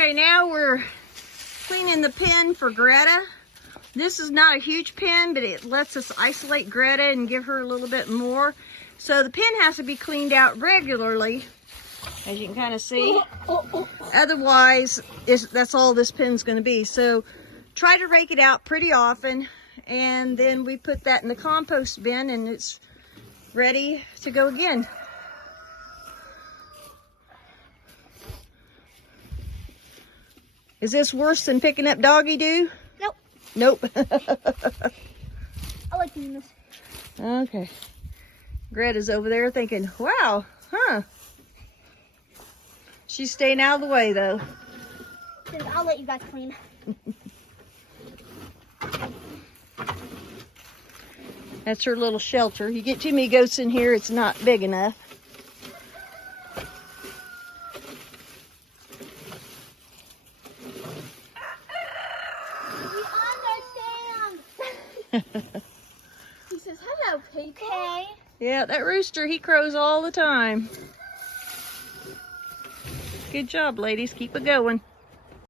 Okay, now we're cleaning the pen for Greta. This is not a huge pen, but it lets us isolate Greta and give her a little bit more. So the pen has to be cleaned out regularly, as you can kind of see. Otherwise, that's all this pen's going to be. So try to rake it out pretty often, and then we put that in the compost bin, and it's ready to go again. Is this worse than picking up doggy doo? Nope. Nope. I like doing this. Okay. Greta's over there thinking, wow, huh? She's staying out of the way though. I'll let you guys clean. That's her little shelter. You get too many goats in here, it's not big enough. He says, hello, people. Okay. Yeah, that rooster, he crows all the time. Good job, ladies. Keep it going.